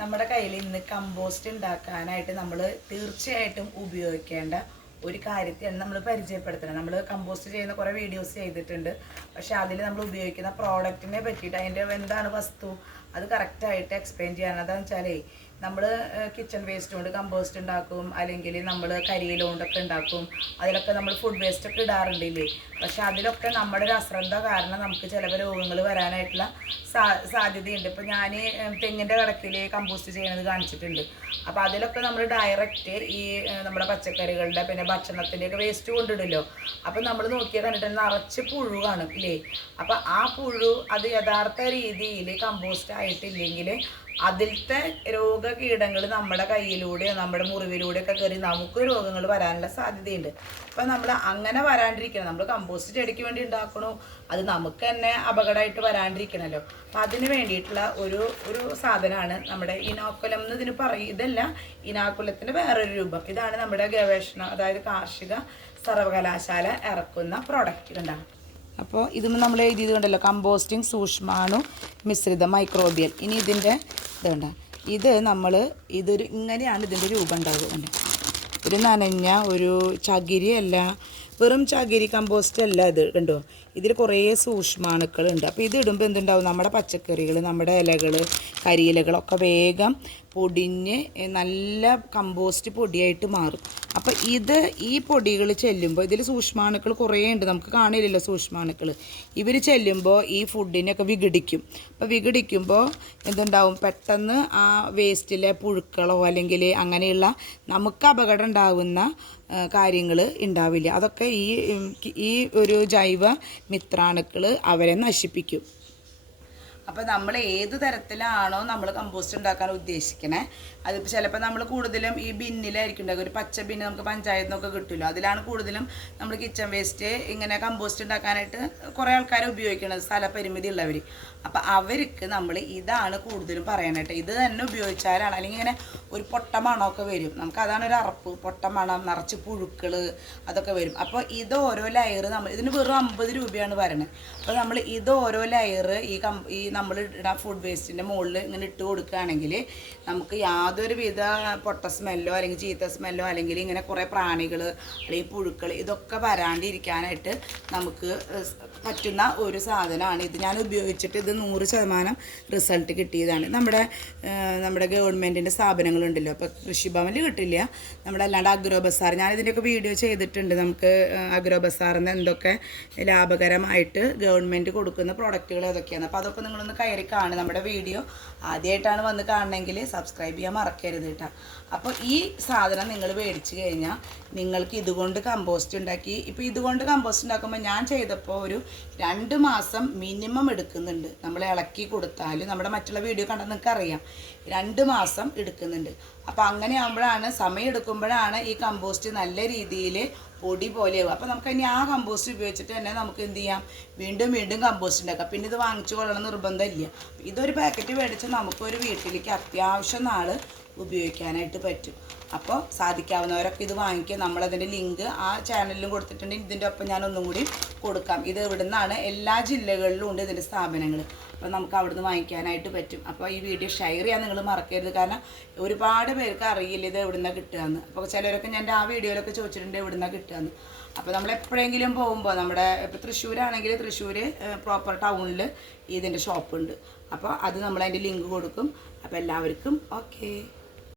നമ്മുടെ കയ്യിൽ ഇന്ന് കമ്പോസ്റ്റ് ഉണ്ടാക്കാനായിട്ട് നമ്മൾ തീർച്ചയായിട്ടും ഉപയോഗിക്കേണ്ട ഒരു കാര്യത്തെയാണ് നമ്മൾ പരിചയപ്പെടുത്തണം നമ്മൾ കമ്പോസ്റ്റ് ചെയ്യുന്ന കുറേ വീഡിയോസ് ചെയ്തിട്ടുണ്ട്. പക്ഷെ അതിൽ നമ്മൾ ഉപയോഗിക്കുന്ന പ്രോഡക്റ്റിനെ പറ്റിയിട്ട് അതിന്റെ എന്താണ് വസ്തു? അത് കറക്റ്റായിട്ട് എക്സ്പ്ലെയിൻ ചെയ്യാൻ അതാണെന്ന് വെച്ചാലേ നമ്മൾ കിച്ചൺ വേസ്റ്റ് കൊണ്ട് കമ്പോസ്റ്റ് ഉണ്ടാക്കും അല്ലെങ്കിൽ നമ്മൾ കരിയില കൊണ്ടൊക്കെ ഉണ്ടാക്കും അതിലൊക്കെ നമ്മൾ ഫുഡ് വേസ്റ്റ് ഒക്കെ ഇടാറുണ്ടില്ലേ? പക്ഷെ അതിലൊക്കെ നമ്മുടെ ഒരു അശ്രദ്ധ കാരണം നമുക്ക് ചിലപ്പോൾ രോഗങ്ങൾ വരാനായിട്ടുള്ള സാ സാധ്യതയുണ്ട്. ഇപ്പോൾ ഞാൻ തെങ്ങിന്റെ കടക്കിൽ കമ്പോസ്റ്റ് ചെയ്യുന്നത് കാണിച്ചിട്ടുണ്ട്. അപ്പോൾ അതിലൊക്കെ നമ്മൾ ഡയറക്റ്റ് ഈ നമ്മുടെ പച്ചക്കറികളുടെ പിന്നെ ഭക്ഷണത്തിന്റെയൊക്കെ വേസ്റ്റ് കൊണ്ടിടലോ അപ്പോൾ നമ്മൾ നോക്കിയാൽ കണ്ടിട്ട് നിറച്ച് പുഴു കാണും ഇല്ലേ? അപ്പോൾ ആ പുഴു അത് യഥാർത്ഥ രീതിയിൽ കമ്പോസ്റ്റ് ആയിട്ടില്ലെങ്കിൽ അതിലത്തെ രോഗകീടങ്ങൾ നമ്മുടെ കയ്യിലൂടെ നമ്മുടെ മുറിവിലൂടെ ഒക്കെ കയറി നമുക്ക് രോഗങ്ങൾ വരാനുള്ള സാധ്യതയുണ്ട്. അപ്പം നമ്മൾ അങ്ങനെ വരാണ്ടിരിക്കണം. നമ്മൾ കമ്പോസ്റ്റ് ചെടിക്ക് വേണ്ടി ഉണ്ടാക്കണോ. അത് നമുക്ക് തന്നെ അപകടമായിട്ട് വരാണ്ടിരിക്കണമല്ലോ അപ്പം അതിന് വേണ്ടിയിട്ടുള്ള ഒരു ഒരു സാധനമാണ് നമ്മുടെ ഇനാക്കുലം എന്ന് ഇതിന് പറയും ഇതല്ല ഇനാക്കുലത്തിന്റെ വേറൊരു രൂപം. ഇതാണ് നമ്മുടെ ഗവേഷണം അതായത് കാർഷിക സർവകലാശാല ഇറക്കുന്ന പ്രോഡക്റ്റ് ഉണ്ടാകും അപ്പോൾ ഇത് നമ്മൾ എഴുതിയത് കണ്ടല്ലോ കമ്പോസ്റ്റിംഗ് സൂക്ഷ്മാണു മിശ്രിത മൈക്രോബിയൽ. ഇനി ഇതിന്റെ ഇതുണ്ട് ഇത് നമ്മൾ ഇതൊരു ഇങ്ങനെയാണ് ഇതിന്റെ രൂപം ഉണ്ടാകുന്നത്? ഒരു നനഞ്ഞ ഒരു ചകിരി അല്ല വെറും ചകിരി കമ്പോസ്റ്റ് അല്ല ഇത് കണ്ടോ? ഇതിൽ കുറേ സൂക്ഷ്മാണുക്കളുണ്ട് അപ്പോൾ ഇത് ഇടുമ്പോൾ എന്തുണ്ടാവും? നമ്മുടെ പച്ചക്കറികൾ നമ്മുടെ ഇലകൾ കരിയിലകളൊക്കെ വേഗം പൊടിഞ്ഞ് നല്ല കമ്പോസ്റ്റ് പൊടിയായിട്ട് മാറും. അപ്പോൾ ഇത് ഈ പൊടികൾ ചെല്ലുമ്പോൾ ഇതിൽ സൂക്ഷ്മാണുക്കൾ കുറേ ഉണ്ട്. നമുക്ക് കാണില്ലല്ലോ സൂക്ഷ്മാണുക്കൾ ഇവർ ചെല്ലുമ്പോൾ ഈ ഫുഡിനെയൊക്കെ വിഘടിക്കും. അപ്പോൾ വിഘടിക്കുമ്പോൾ എന്തുണ്ടാവും? പെട്ടെന്ന് ആ വേസ്റ്റിലെ പുഴുക്കളോ അല്ലെങ്കിൽ അങ്ങനെയുള്ള നമുക്ക് അപകടം ഉണ്ടാവുന്ന കാര്യങ്ങൾ ഉണ്ടാവില്ല. അതൊക്കെ ഈ ഈ ഒരു ജൈവ മിത്രാണുക്കൾ അവരെ നശിപ്പിക്കും. അപ്പോൾ നമ്മൾ ഏത് തരത്തിലാണോ നമ്മൾ കമ്പോസ്റ്റ് ഉണ്ടാക്കാൻ ഉദ്ദേശിക്കണേ. അതിപ്പോൾ ചിലപ്പോൾ നമ്മൾ കൂടുതലും ഈ ബിന്നിലായിരിക്കും ഉണ്ടാക്കുക ഒരു പച്ച ബിന്ന് നമുക്ക് പഞ്ചായത്തിൽ നിന്നൊക്കെ കിട്ടുമല്ലോ അതിലാണ് കൂടുതലും നമ്മൾ കിച്ചൺ വേസ്റ്റ് ഇങ്ങനെ കമ്പോസ്റ്റ് ഉണ്ടാക്കാനായിട്ട് കുറേ ആൾക്കാർ ഉപയോഗിക്കുന്നത് സ്ഥലപരിമിതി ഉള്ളവർ അപ്പോൾ അവർക്ക് നമ്മൾ ഇതാണ് കൂടുതലും പറയാനായിട്ട് ഇത് തന്നെ ഉപയോഗിച്ചാലാണ് അല്ലെങ്കിൽ ഇങ്ങനെ ഒരു പൊട്ട മണമൊക്കെ വരും. നമുക്ക് അതാണ് ഒരു അറപ്പ്. പൊട്ട മണം നിറച്ച് പുഴുക്കൾ അതൊക്കെ വരും. അപ്പോൾ ഇത് ഓരോ ലെയർ നമ്മൾ ഇതിന് വെറും അമ്പത് രൂപയാണ് വരണത് അപ്പോൾ നമ്മൾ ഇത് ഓരോ ലെയർ ഈ കം ഈ നമ്മൾ ഇടാൻ ഫുഡ് വേസ്റ്റിന്റെ മുകളിൽ ഇങ്ങനെ ഇട്ട് കൊടുക്കുകയാണെങ്കിൽ നമുക്ക് യാതൊരു വിധ പൊട്ട സ്മെല്ലോ അല്ലെങ്കിൽ ചീത്ത സ്മെല്ലോ അല്ലെങ്കിൽ ഇങ്ങനെ കുറേ പ്രാണികൾ അല്ലെങ്കിൽ പുഴുക്കൾ ഇതൊക്കെ വരാണ്ടിരിക്കാനായിട്ട് നമുക്ക് പറ്റുന്ന ഒരു സാധനമാണ്. ഇത് ഞാൻ ഉപയോഗിച്ചിട്ട് ഇത് നൂറ് ശതമാനം റിസൾട്ട് കിട്ടിയതാണ്. നമ്മുടെ നമ്മുടെ ഗവൺമെന്റിന്റെ സ്ഥാപനങ്ങളുണ്ടല്ലോ. അപ്പോൾ കൃഷിഭവനിൽ കിട്ടില്ല. നമ്മുടെ അല്ലാണ്ട് അഗ്രോ ബസാർ. ഞാൻ ഇതിന്റെയൊക്കെ വീഡിയോ ചെയ്തിട്ടുണ്ട്. നമുക്ക് അഗ്രോ ബസാറിൽ നിന്ന് എന്തൊക്കെ ലാഭകരമായിട്ട് ഗവൺമെന്റ് കൊടുക്കുന്ന പ്രോഡക്റ്റുകൾ ഏതൊക്കെയാണ് അപ്പോൾ അതൊക്കെ നിങ്ങളൊന്ന് കയറി കാണുക നമ്മുടെ വീഡിയോ ആദ്യമായിട്ടാണ് വന്ന് കാണണമെങ്കിൽ സബ്സ്ക്രൈബ് ചെയ്യാൻ മറക്കരുത് കേട്ടോ. അപ്പോൾ ഈ സാധനം നിങ്ങൾ മേടിച്ച് കഴിഞ്ഞാൽ നിങ്ങൾക്ക് ഇതുകൊണ്ട് കമ്പോസ്റ്റ് ഉണ്ടാക്കി. ഇപ്പോൾ ഇതുകൊണ്ട് കമ്പോസ്റ്റ് ഉണ്ടാക്കുമ്പോൾ ഞാൻ ചെയ്തപ്പോൾ ഒരു രണ്ട് മാസം മിനിമം എടുക്കുന്നുണ്ട്. നമ്മൾ ഇളക്കി കൊടുത്താൽ നമ്മുടെ മറ്റുള്ള വീഡിയോ കണ്ടാൽ നിങ്ങൾക്ക് അറിയാം രണ്ട് മാസം എടുക്കുന്നുണ്ട്. അപ്പോൾ അങ്ങനെ ആകുമ്പോഴാണ് സമയം എടുക്കുമ്പോഴാണ് ഈ കമ്പോസ്റ്റ് നല്ല രീതിയിൽ പൊടി പോലെയാവും അപ്പോൾ നമുക്ക് ഇനി ആ കമ്പോസ്റ്റ് ഉപയോഗിച്ചിട്ട് തന്നെ നമുക്ക് എന്ത് ചെയ്യാം? വീണ്ടും വീണ്ടും കമ്പോസ്റ്റ് ഉണ്ടാക്കാം. പിന്നെ ഇത് വാങ്ങിച്ചു കൊള്ളണം നിർബന്ധമില്ല. ഇതൊരു പാക്കറ്റ് മേടിച്ച് നമുക്കൊരു വീട്ടിലേക്ക് അത്യാവശ്യം നാൾ ഉപയോഗിക്കാനായിട്ട് പറ്റും. അപ്പോൾ സാധിക്കാവുന്നവരൊക്കെ ഇത് വാങ്ങിക്കുക. നമ്മളതിന്റെ ലിങ്ക് ആ ചാനലിലും കൊടുത്തിട്ടുണ്ട്. ഇതിന്റെ ഒപ്പം ഞാൻ കൂടി കൊടുക്കാം. ഇത് ഇവിടുന്നാണ് എല്ലാ ജില്ലകളിലും ഉണ്ട് ഇതിന്റെ സ്ഥാപനങ്ങൾ. അപ്പോൾ നമുക്ക് അവിടുന്ന് വാങ്ങിക്കാനായിട്ട് പറ്റും. അപ്പോൾ ഈ വീഡിയോ ഷെയർ ചെയ്യാൻ നിങ്ങൾ മറക്കരുത്. കാരണം ഒരുപാട് പേർക്ക് അറിയില്ല ഇത് എവിടെ നിന്നാണ് കിട്ടുകയെന്ന്. അപ്പോൾ ചിലരൊക്കെ ഞാൻ ആ വീഡിയോയിലൊക്കെ ചോദിച്ചിട്ടുണ്ട് എവിടെ നിന്നാണ് കിട്ടുകയെന്ന്. അപ്പോൾ നമ്മൾ എപ്പോഴെങ്കിലും പോകുമ്പോൾ നമ്മുടെ ഇപ്പോൾ തൃശ്ശൂരാണെങ്കിൽ തൃശ്ശൂർ പ്രോപ്പർ ടൗണിൽ ഇതിന്റെ ഷോപ്പുണ്ട് അപ്പോൾ അത് നമ്മൾ അതിന്റെ ലിങ്ക് കൊടുക്കും. അപ്പോൾ എല്ലാവർക്കും ഓക്കേ